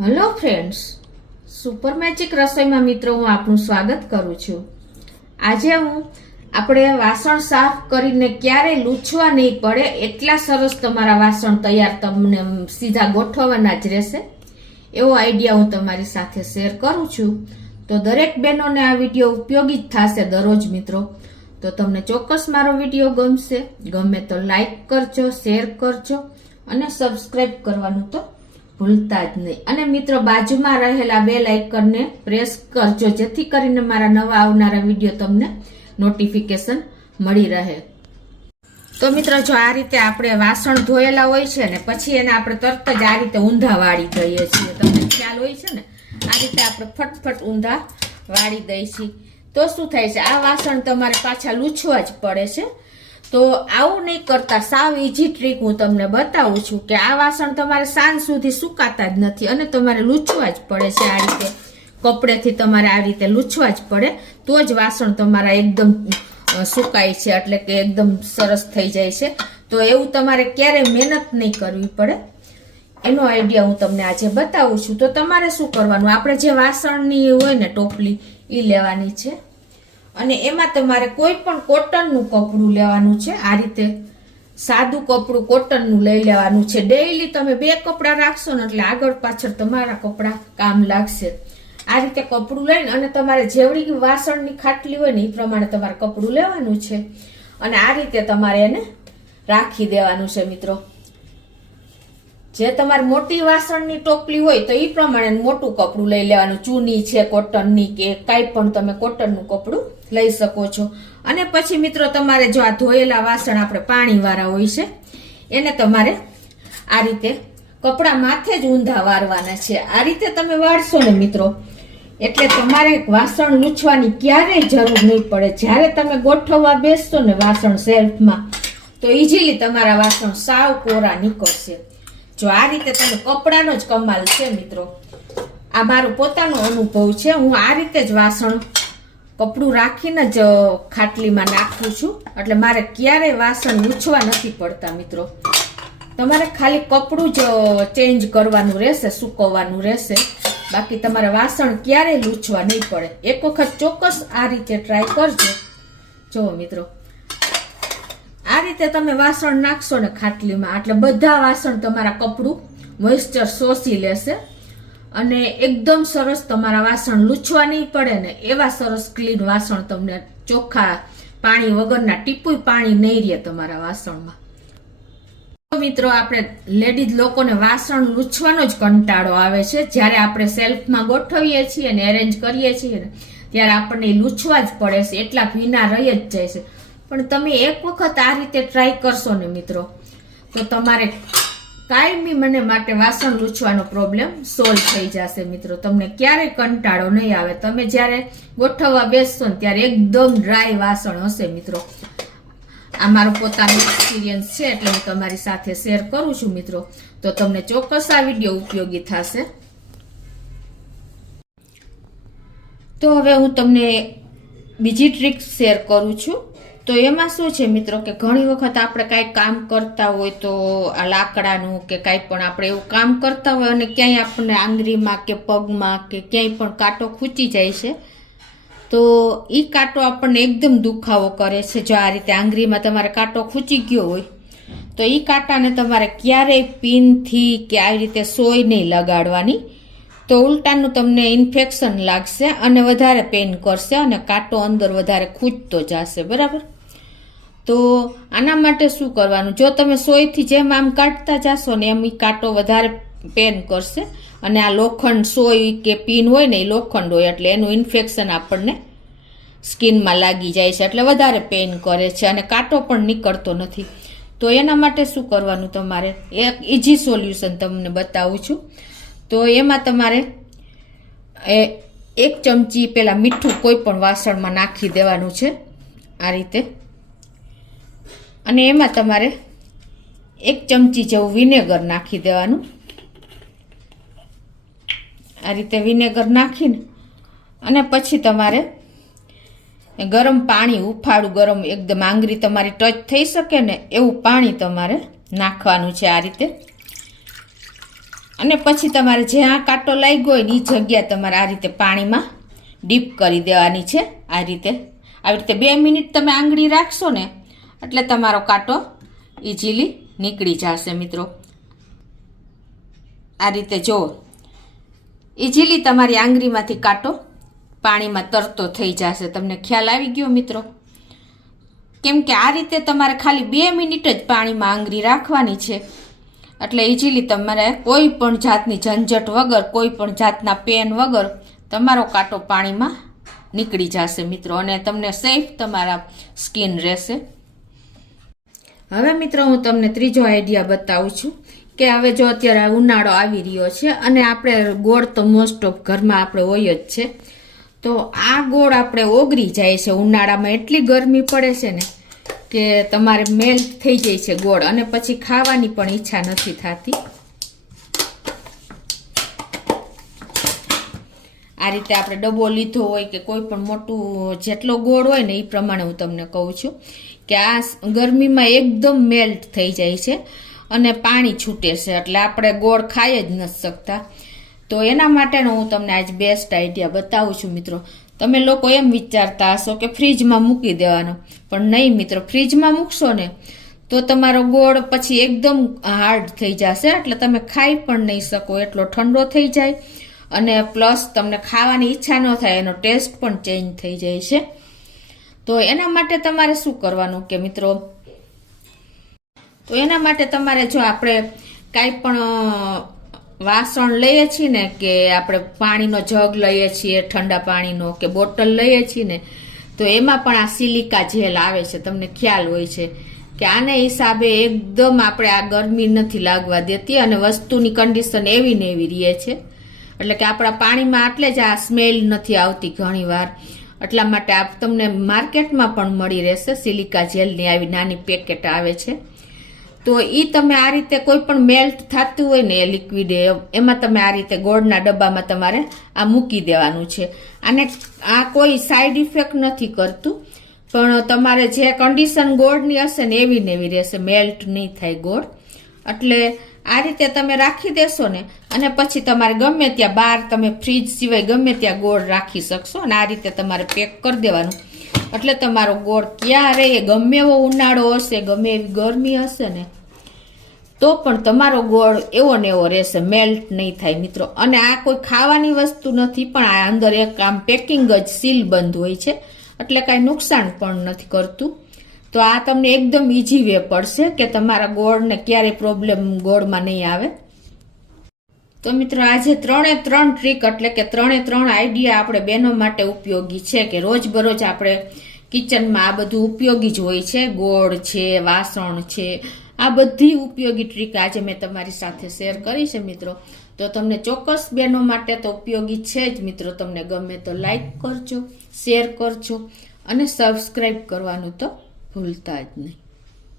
Hello friends, super magic રસોઈમાં મિત્રો હું આપનું સ્વાગત કરું છું। આજે આપણે વાસણ સાફ કરીને ક્યારેય લૂછવા નહીં પડે એટલા સરસ તમારા વાસણ તૈયાર તમને સીધા ગોઠવવાના જ રહેશે એવો આઈડિયા હું તમારી સાથે શેર કરું છું। તો દરેક બહેનોને આ વિડીયો ઉપયોગી જ થશે દરરોજ મિત્રો। તો તમને ચોક્કસ મારો વિડીયો ગમે તો લાઈક કરજો, શેર કરજો અને સબસ્ક્રાઇબ કરવાનું તો ભૂલતા જ નહીં। અને મિત્રો બાજુમાં રહેલા બેલ આઇકનને પ્રેસ કરજો જેથી કરીને મારા નવા આવનારા વિડીયો તમને નોટિફિકેશન મળી રહે। તો મિત્રો જો આ રીતે આપણે વાસણ ધોયેલા હોય છે ને પછી એને આપણે તરત જ આ રીતે ઊંધા વાળી દઈએ છીએ। તમને ખ્યાલ હોય છે ને, આ રીતે આપણે ફટફટ ઊંધા વાળી દઈએ છીએ તો શું થાય છે, આ વાસણ તમારે પાછા લૂછવા જ પડે છે। તો આવું નહીં કરતા, સાવ ઈઝી ટ્રીક હું તમને બતાવું છું કે આ વાસણ તમારે સાંજ સુધી સુકાતા જ નથી અને તમારે લૂછવા જ પડે છે। આ રીતે કપડેથી તમારે આ રીતે લૂછવા જ પડે તો જ વાસણ તમારા એકદમ સુકાય છે, એટલે કે એકદમ સરસ થઈ જાય છે। તો એવું તમારે ક્યારેય મહેનત નહીં કરવી પડે, એનો આઈડિયા હું તમને આજે બતાવું છું। તો તમારે શું કરવાનું, આપણે જે વાસણની હોય ને ટોપલી એ લેવાની છે અને એમાં તમારે કોઈ પણ કોટનનું કપડું લેવાનું છે। આ રીતે સાદું કપડું કોટનનું લઈ લેવાનું છે। ડેઈલી તમે 2 કપડાં રાખશો ને એટલે આગળ પાછળ તમારા કપડાં કામ લાગશે। આ રીતે કપડું લઈને અને તમારે જેવડી વાસણની ખાટલી હોય ને એ પ્રમાણે તમારે કપડું લેવાનું છે અને આ રીતે તમારે એને રાખી દેવાનું છે મિત્રો। જે તમારી મોટી વાસણની ટોપલી હોય તો એ પ્રમાણે મોટું કપડું લઈ લેવાનું, ચૂની છે કોટનની કે કાંઈ પણ તમે કોટનનું કપડું લઈ શકો છો। અને પછી મિત્રો તમારે જો આ ધોયેલા વાસણ આપણે પાણીવાળા હોય છે એને તમારે આ રીતે કપડા માથે જ ઊંધા વારવાના છે। આ રીતે તમે વાળશો ને મિત્રો એટલે તમારે વાસણ લૂછવાની ક્યારેય જરૂર નહીં પડે। જ્યારે તમે ગોઠવવા બેસશો ને વાસણ શેલ્ફમાં તો ઇઝીલી તમારા વાસણ સાવ કોરા નીકળશે। જો આ રીતે તમે કપડાનો જ કમાલ છે મિત્રો, આ મારો પોતાનો અનુભવ છે। હું આ રીતે જ વાસણ કપડું રાખીને જ ખાટલીમાં નાખું છું એટલે મારે ક્યારેય વાસણ લૂછવા નથી પડતા મિત્રો। તમારે ખાલી કપડું જ ચેન્જ કરવાનું રહેશે, સૂકવવાનું રહેશે, બાકી તમારે વાસણ ક્યારેય લૂછવા નહીં પડે। એક વખત ચોક્કસ આ રીતે ટ્રાય કરજો। જો મિત્રો આ રીતે તમે વાસણ નાખશો ને ખાટલીમાં એટલે બધા વાસણ તમારા કપડું મોઇસ્ચર શોષી લેશે અને એકદમ સરસ તમારા વાસણ લૂછવા નહીં પડે ને એવા સરસ ક્લીન વાસણ તમને ચોખ્ખા પાણી વગરના ટીપુય પાણી નહીં રહે તમારા વાસણમાં। મિત્રો આપણે લેડીઝ લોકોને વાસણ લૂછવાનો જ કંટાળો આવે છે। જ્યારે આપણે સેલ્ફમાં ગોઠવીએ છીએ ને એરેન્જ કરીએ છીએ ને ત્યારે આપણને લૂછવા જ પડે છે, એટલા ભીના રહી જ જાય છે। પણ તમે એક વખત આ રીતે ટ્રાય કરશો ને મિત્રો તો તમારે કાયમી મને માટે વાસણ લૂછવાનો પ્રોબ્લેમ સોલ્વ થઈ જશે મિત્રો। તમને ક્યારેય કંટાળો નહીં આવે। તમે જ્યારે ગોઠવવા બેસશો ને ત્યારે એકદમ ડ્રાય વાસણ હશે મિત્રો। આ મારો પોતાનો એક્સપિરિયન્સ છે એટલે હું તમારી સાથે શેર કરું છું મિત્રો। તો તમને ચોક્કસ આ વિડીયો ઉપયોગી થશે। તો હવે હું તમને બીજી ટ્રીક શેર કરું છું। તો એમાં શું છે મિત્રો કે ઘણી વખત આપણે કાંઈ કામ કરતા હોય તો આ લાકડાનું કે કાંઈ પણ આપણે એવું કામ કરતા હોય અને ક્યાંય આપણને આંગળીમાં કે પગમાં કે ક્યાંય પણ કાંટો ખૂંચી જાય છે તો એ કાંટો આપણને એકદમ દુખાવો કરે છે। જો આ રીતે આંગળીમાં તમારે કાંટો ખૂંચી ગયો હોય તો એ કાંટાને તમારે ક્યારેય પિનથી કે આવી રીતે સોય નહીં લગાડવાની, તો ઉલટાનું તમને ઇન્ફેક્શન લાગશે અને વધારે પેઇન કરશે અને કાંટો અંદર વધારે ખૂંચતો જશે, બરાબર? તો આના માટે શું કરવાનું, જો તમે સોયથી જેમ આમ કાઢતા જશો ને એમ એ કાંટો વધારે પેન કરશે અને આ લોખંડ સોય કે પિન હોય ને એ લોખંડ હોય એટલે એનું ઇન્ફેક્શન આપણને સ્કિનમાં લાગી જાય છે એટલે વધારે પેઇન કરે છે અને કાંટો પણ નીકળતો નથી। તો એના માટે શું કરવાનું, તમારે એક ઇઝી સોલ્યુશન તમને બતાવું છું। તો એમાં તમારે 1 ચમચી પેલા મીઠું કોઈ પણ વાસણમાં નાખી દેવાનું છે આ રીતે, અને એમાં તમારે 1 ચમચી જેવું વિનેગર નાખી દેવાનું। આ રીતે વિનેગર નાખીને અને પછી તમારે ગરમ પાણી, ઉફાળું ગરમ એકદમ આંગળી તમારી ટચ થઈ શકે ને એવું પાણી તમારે નાખવાનું છે। આ રીતે અને પછી તમારે જ્યાં કાંટો લાગ્યો હોય ને એ જગ્યા તમારે આ રીતે પાણીમાં ડીપ કરી દેવાની છે. આવી રીતે 2 મિનિટ તમે આંગળી રાખશો ને એટલે તમારો કાંટો ઇઝીલી નીકળી જશે મિત્રો. આ રીતે જો ઇઝીલી તમારી આંગળીમાંથી કાંટો પાણીમાં તરતો થઈ જશે. તમને ખ્યાલ આવી ગયો મિત્રો? કેમ કે આ રીતે તમારે ખાલી 2 મિનિટ જ પાણીમાં આંગળી રાખવાની છે એટલે ઇઝીલી તમારે કોઈ પણ જાતની ઝંઝટ વગર, કોઈ પણ જાતના પેન વગર તમારો કાંટો પાણીમાં નીકળી જશે મિત્રો, અને તમને સેફ તમારા સ્કિન રહેશે. હવે મિત્રો હું તમને ત્રીજો આઈડિયા બતાવું છું કે હવે જો અત્યારે ઉનાળો આવી રહ્યો છે અને આપણે ગોળ તો મોસ્ટ ઓફ ઘરમાં આપણે હોય જ છે, તો આ ગોળ આપણે ઓગળી જાય છે. ઉનાળામાં એટલી ગરમી પડે છે ને કે તમારે મેલ્ટ થઈ જાય છે ગોળ, અને પછી ખાવાની પણ ઈચ્છા નથી થતી. આ રીતે આપણે ડબ્બો લીધો હોય કે કોઈ પણ મોટું જેટલો ગોળ હોય ને એ પ્રમાણે હું તમને કહું છું કે આ ગરમીમાં એકદમ મેલ્ટ થઈ જાય છે અને પાણી છૂટે છે એટલે આપણે ગોળ ખાઈ જ નથી શકતા. તો એના માટેનો હું તમને આજ બેસ્ટ આઈડિયા બતાવું છું મિત્રો. તમે લોકો એમ વિચારતા હશો કે ફ્રીજમાં મૂકી દેવાનો, પણ નહીં મિત્રો, ફ્રીજમાં મૂકશો ને તો તમારો ગોળ પછી એકદમ હાર્ડ થઈ જશે એટલે તમે ખાઈ પણ નહીં શકો, એટલો ઠંડો થઈ જાય અને પ્લસ તમને ખાવાની ઈચ્છા ન થાય, એનો ટેસ્ટ પણ ચેન્જ થઈ જાય છે. તો એના માટે તમારે શું કરવાનું કે મિત્રો, તો એના માટે તમારે જો આપણે કાંઈ પણ વાસણ લઈએ છીએ ને, કે આપણે પાણીનો જગ લઈએ છીએ ઠંડા પાણીનો કે બોટલ લઈએ છીએ ને, તો એમાં પણ આ સિલિકા જેલ આવે છે. તમને ખ્યાલ હોય છે કે આને હિસાબે એકદમ આપણે આ ગરમી નથી લાગવા દેતી અને વસ્તુની કન્ડિશન એવી ને એવી રહે છે. એટલે કે આપણા પાણીમાં આટલે જ આ સ્મેલ નથી આવતી ઘણી વાર. એટલા માટે આ તમને માર્કેટમાં પણ મળી રહેશે સિલિકા જેલની આવી નાની પેકેટ આવે છે. તો એ તમે આ રીતે કોઈ પણ મેલ્ટ થતું હોય ને એ લિક્વિડ એમાં તમે આ રીતે ગોળના ડબ્બામાં તમારે આ મૂકી દેવાનું છે. આને આ કોઈ સાઈડ ઇફેક્ટ નથી કરતું, પણ તમારે જે કન્ડિશન ગોળની હશે ને એવી રહેશે, મેલ્ટ નહીં થાય ગોળ. એટલે આ રીતે તમે રાખી દેશો ને અને પછી તમારે ગમે ત્યાં બહાર તમે ફ્રીજ સિવાય ગમે ત્યાં ગોળ રાખી શકશો અને આ રીતે તમારે પેક કરી દેવાનું. એટલે તમારો ગોળ ક્યારે ગમે એવો ઉનાળો હશે, ગમે એવી ગરમી હશે ને તો પણ તમારો ગોળ એવો ને એવો રહેશે, મેલ્ટ નહીં થાય મિત્રો. અને આ કોઈ ખાવાની વસ્તુ નથી, પણ આ અંદર એક આમ પેકિંગ જ સીલ બંધ હોય છે એટલે કાંઈ નુકસાન પણ નથી કરતું. તો આ તમને એકદમ ઈઝી વે પડશે કે તમારા ગોળને ક્યારેય પ્રોબ્લેમ ગોળમાં નહીં આવે. તો મિત્રો આજે 3 ટ્રીક એટલે કે 3 આઈડિયા આપણે બહેનો માટે ઉપયોગી છે કે રોજબરોજ આપણે કિચનમાં આ બધું ઉપયોગી જ હોય છે. ગોળ છે, વાસણ છે, આ બધી ઉપયોગી ટ્રીક આજે મેં તમારી સાથે શેર કરી છે મિત્રો. તો તમને ચોક્કસ બહેનો માટે તો ઉપયોગી છે જ મિત્રો. તમને ગમે તો લાઈક કરજો, શેર કરજો અને સબસ્ક્રાઈબ કરવાનું તો ભૂલતા જ નહીં.